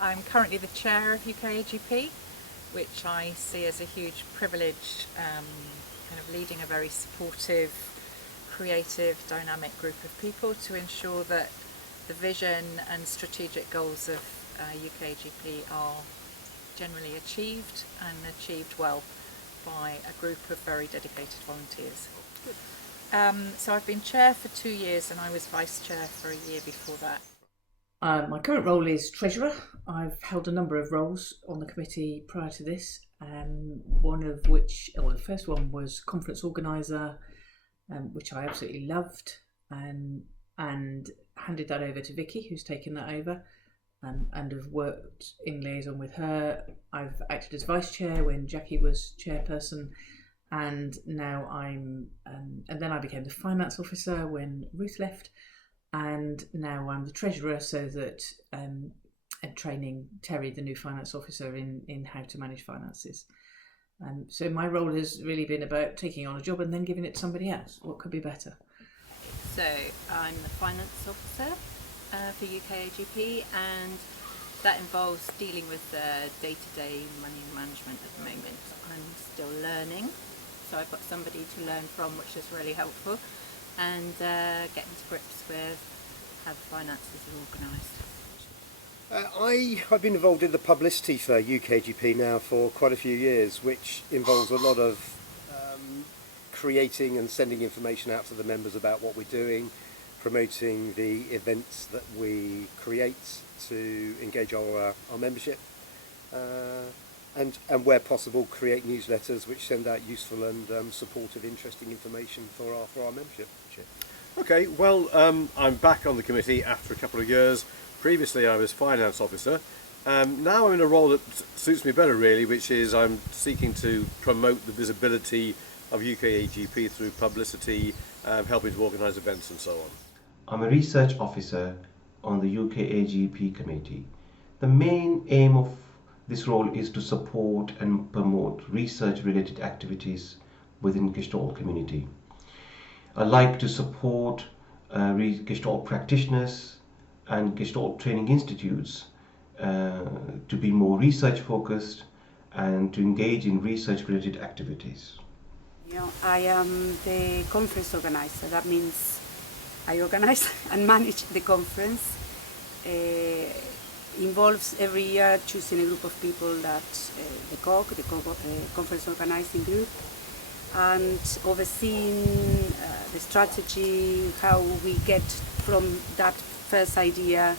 I'm currently the chair of UKAGP, which I see as a huge privilege, kind of leading a very supportive, creative, dynamic group of people to ensure that the vision and strategic goals of UKAGP are generally achieved and achieved well by a group of very dedicated volunteers. So I've been chair for 2 years and I was vice chair for a year before that. My current role is treasurer. I've held a number of roles on the committee prior to this, one of which, the first one was conference organiser, which I absolutely loved, and handed that over to Vicky, who's taken that over, and have worked in liaison with her. I've acted as vice chair when Jackie was chairperson, and now and then I became the finance officer when Ruth left, and now I'm the treasurer, so that and training Terry, the new finance officer, in how to manage finances. So my role has really been about taking on a job and then giving it to somebody else. What could be better? So I'm the finance officer for UKAGP, and that involves dealing with day-to-day money management at the moment. I'm still learning, so I've got somebody to learn from, which is really helpful, and getting to grips with how the finances are organised. I've been involved in the publicity for UKAGP now for quite a few years, which involves a lot of creating and sending information out to the members about what we're doing, promoting the events that we create to engage our membership, and where possible create newsletters which send out useful and supportive, interesting information for our membership. Okay, well, I'm back on the committee after a couple of years. Previously I was finance officer. Now I'm in a role that suits me better really, which is I'm seeking to promote the visibility of UKAGP through publicity, helping to organise events and so on. I'm a research officer on the UKAGP committee. The main aim of this role is to support and promote research related activities within Gestalt community. I like to support Gestalt practitioners and Gestalt training institutes to be more research focused and to engage in research related activities. I am the conference organizer. That means I organize and manage the conference. Involves every year choosing a group of people that the conference organizing group, and overseeing the strategy, how we get from that first idea.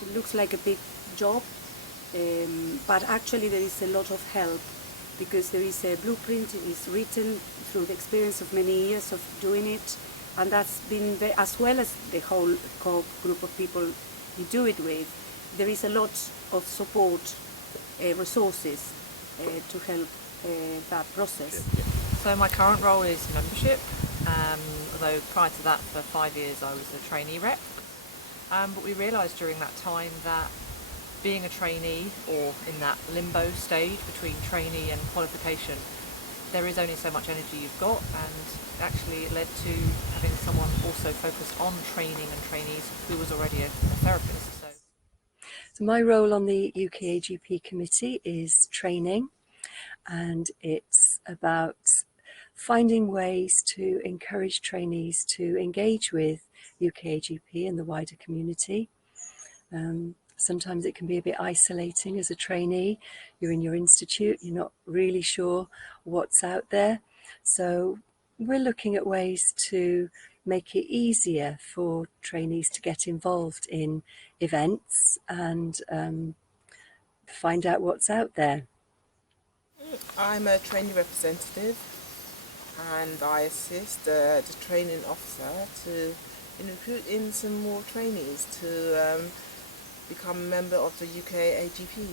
It looks like a big job, but actually there is a lot of help, because there is a blueprint. It is written through the experience of many years of doing it, and that's been as well as the whole core group of people you do it with. There is a lot of support resources to help that process. So my current role is membership, although prior to that for 5 years I was a trainee rep. But we realised during that time that being a trainee, or in that limbo stage between trainee and qualification, there is only so much energy you've got, and actually it led to having someone also focused on training and trainees who was already a therapist. So my role on the UKAGP committee is training, and it's about finding ways to encourage trainees to engage with UKAGP and the wider community. Sometimes it can be a bit isolating as a trainee. You're in your institute, you're not really sure what's out there. So we're looking at ways to make it easier for trainees to get involved in events and find out what's out there. I'm a trainee representative, and I assist the training officer to recruit in some more trainees to become a member of the UKAGP.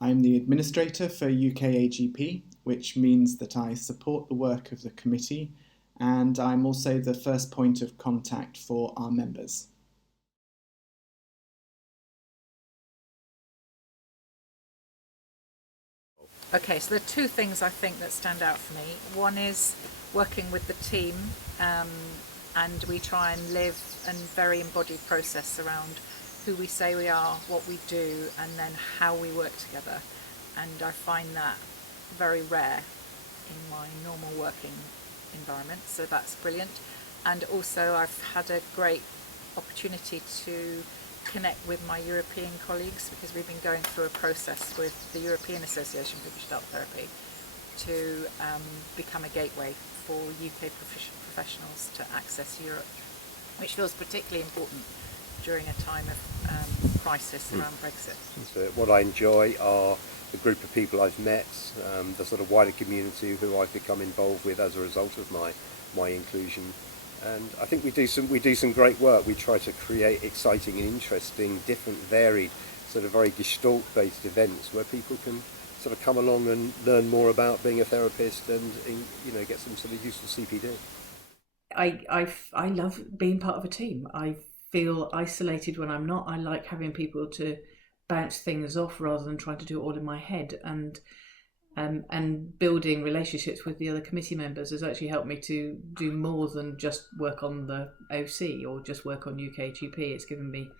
I'm the administrator for UKAGP, which means that I support the work of the committee, and I'm also the first point of contact for our members. Okay, so there are two things I think that stand out for me. One is working with the team, and we try and live a very embodied process around who we say we are, what we do, and then how we work together. And I find that very rare in my normal working environment, so that's brilliant. And also I've had a great opportunity to connect with my European colleagues, because we've been going through a process with the European Association for Gestalt Therapy to become a gateway for UK professionals to access Europe, which feels particularly important during a time of crisis around Brexit. So what I enjoy are the group of people I've met, the sort of wider community who I've become involved with as a result of my inclusion. And I think we do some great work. We try to create exciting and interesting, different, varied, sort of very Gestalt-based events where people can sort of come along and learn more about being a therapist and get some sort of useful CPD. I love being part of a team. I feel isolated when I'm not. I like having people to bounce things off rather than trying to do it all in my head. And building relationships with the other committee members has actually helped me to do more than just work on the OC or just work on UKAGP. It's given me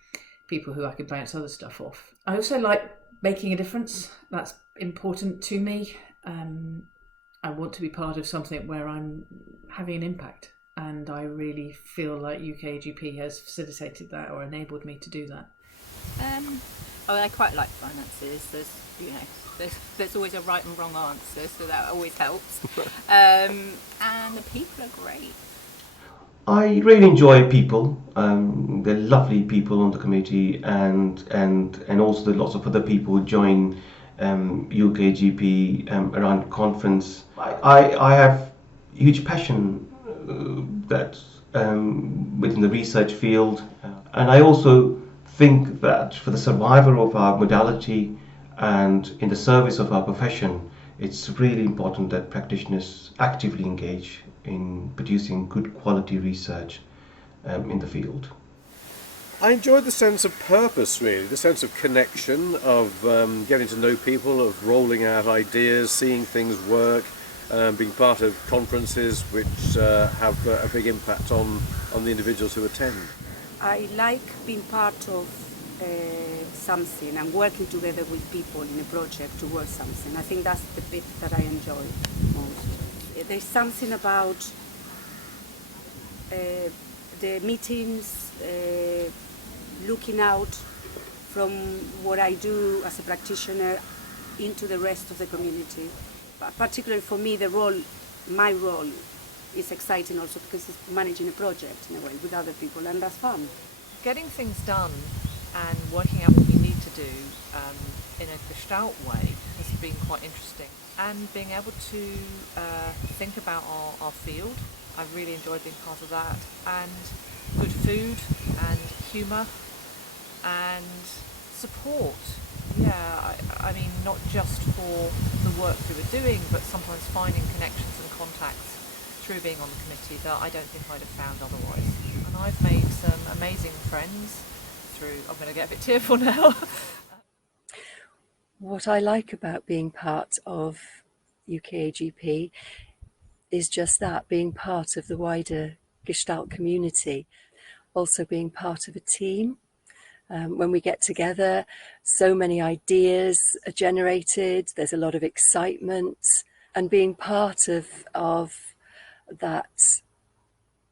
people who I can bounce other stuff off. I also like making a difference. That's important to me. I want to be part of something where I'm having an impact, and I really feel like UKAGP has facilitated that or enabled me to do that. I quite like finances. There's always a right and wrong answer, so that always helps. And the people are great. I really enjoy people. They're lovely people on the committee, and also lots of other people who join UKAGP around conference. I have huge passion within the research field, and I also think that for the survival of our modality and in the service of our profession, it's really important that practitioners actively engage in producing good quality research in the field. I enjoyed the sense of purpose, really, the sense of connection, of getting to know people, of rolling out ideas, seeing things work, being part of conferences which have a big impact on the individuals who attend. I like being part of something and working together with people in a project towards something. I think that's the bit that I enjoy most. There's something about the meetings, looking out from what I do as a practitioner into the rest of the community. But particularly for me, my role is exciting also because it's managing a project in a way with other people, and that's fun. Getting things done and working out what we need to do in a Gestalt way has been quite interesting. And being able to think about our field, I've really enjoyed being part of that. And good food and humour and support. Yeah, I mean, not just for the work we were doing, but sometimes finding connections and contacts through being on the committee that I don't think I'd have found otherwise. And I've made some amazing friends through, I'm going to get a bit tearful now. What I like about being part of UKAGP is just that, being part of the wider Gestalt community, also being part of a team. When we get together, so many ideas are generated, there's a lot of excitement, and being part of that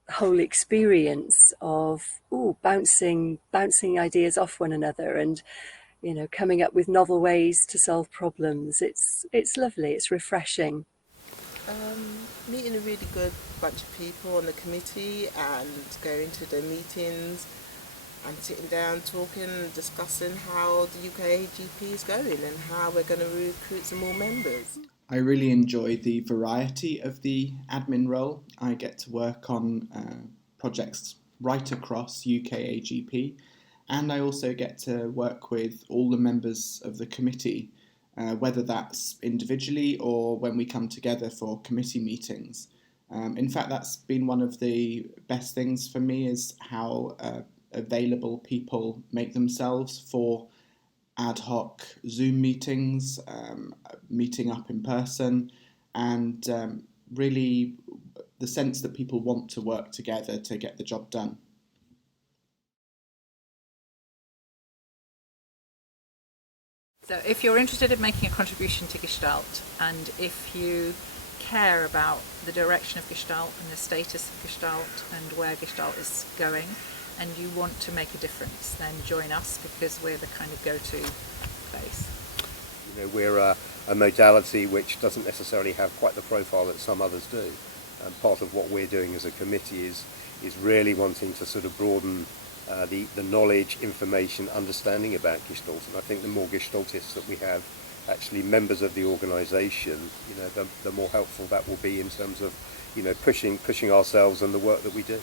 whole experience of bouncing ideas off one another and coming up with novel ways to solve problems. It's lovely, it's refreshing. Meeting a really good bunch of people on the committee and going to the meetings and sitting down talking and discussing how the UKAGP is going and how we're going to recruit some more members. I really enjoy the variety of the admin role. I get to work on projects right across UKAGP, and I also get to work with all the members of the committee, whether that's individually or when we come together for committee meetings. In fact, that's been one of the best things for me, is how available people make themselves for ad hoc Zoom meetings, meeting up in person, and really the sense that people want to work together to get the job done. So if you're interested in making a contribution to Gestalt, and if you care about the direction of Gestalt and the status of Gestalt and where Gestalt is going, and you want to make a difference, then join us, because we're the kind of go-to place. You know, we're a modality which doesn't necessarily have quite the profile that some others do. And part of what we're doing as a committee is really wanting to sort of broaden the knowledge, information, understanding about Gestalt. And I think the more Gestaltists that we have, actually members of the organisation, you know, the more helpful that will be in terms of, you know, pushing ourselves and the work that we do.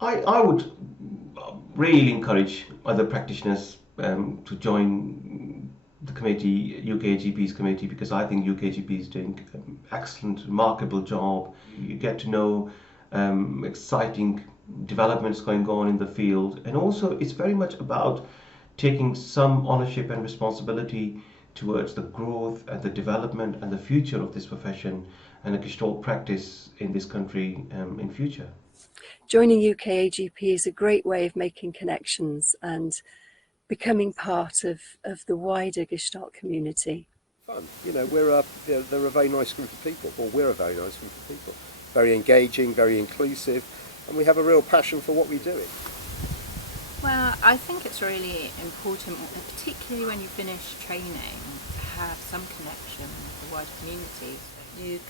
I would really encourage other practitioners to join the committee, UKAGP's committee, because I think UKAGP is doing an excellent, remarkable job. You get to know exciting developments going on in the field, and also it's very much about taking some ownership and responsibility towards the growth and the development and the future of this profession and a Gestalt practice in this country in future. Joining UKAGP is a great way of making connections and becoming part of the wider Gestalt community. Fun. You know, they're a very nice group of people, or we're a very nice group of people. Very engaging, very inclusive, and we have a real passion for what we're doing. Well, I think it's really important, particularly when you finish training, to have some connection with the wider community.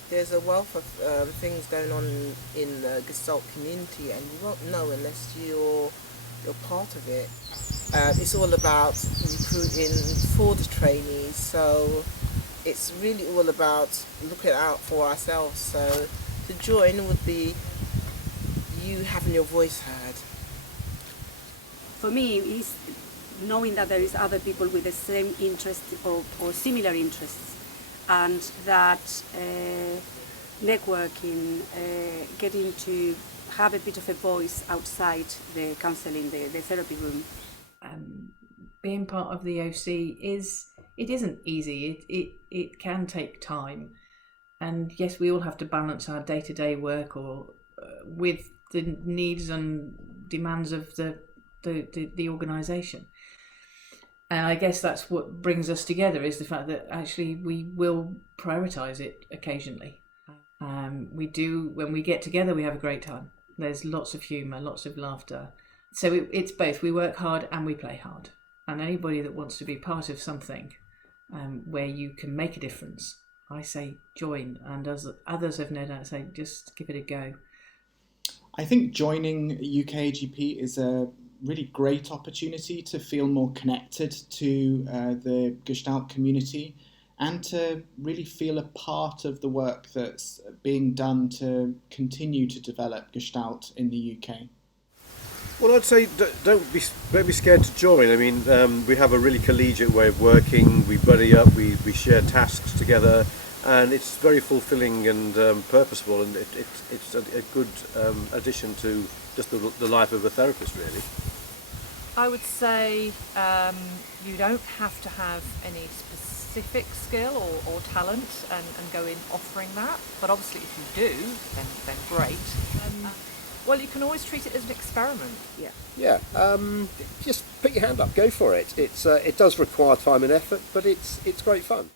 There's a wealth of things going on in the Gestalt community, and you won't know unless you're part of it. It's all about recruiting for the trainees, so it's really all about looking out for ourselves. So to join would be you having your voice heard. For me, it's knowing that there is other people with the same interest or similar interests, and that networking, getting to have a bit of a voice outside the counselling, the therapy room. Being part of the OC isn't easy. It can take time, and yes, we all have to balance our day-to-day work or with the needs and demands of the organisation. And I guess that's what brings us together, is the fact that actually we will prioritise it occasionally. We do, when we get together, we have a great time. There's lots of humour, lots of laughter. So it's both. We work hard and we play hard. And anybody that wants to be part of something where you can make a difference, I say join. And as others have no doubt, say just give it a go. I think joining UKAGP is a really great opportunity to feel more connected to the Gestalt community and to really feel a part of the work that's being done to continue to develop Gestalt in the UK. Well, I'd say don't be scared to join. I mean, we have a really collegiate way of working. We buddy up, we share tasks together, and it's very fulfilling and purposeful, and it's a good addition to just the life of a therapist, really. I would say you don't have to have any specific skill or talent and go in offering that, but obviously if you do, then great. Well, you can always treat it as an experiment. Yeah. Just put your hand up, go for it. It does require time and effort, but it's great fun.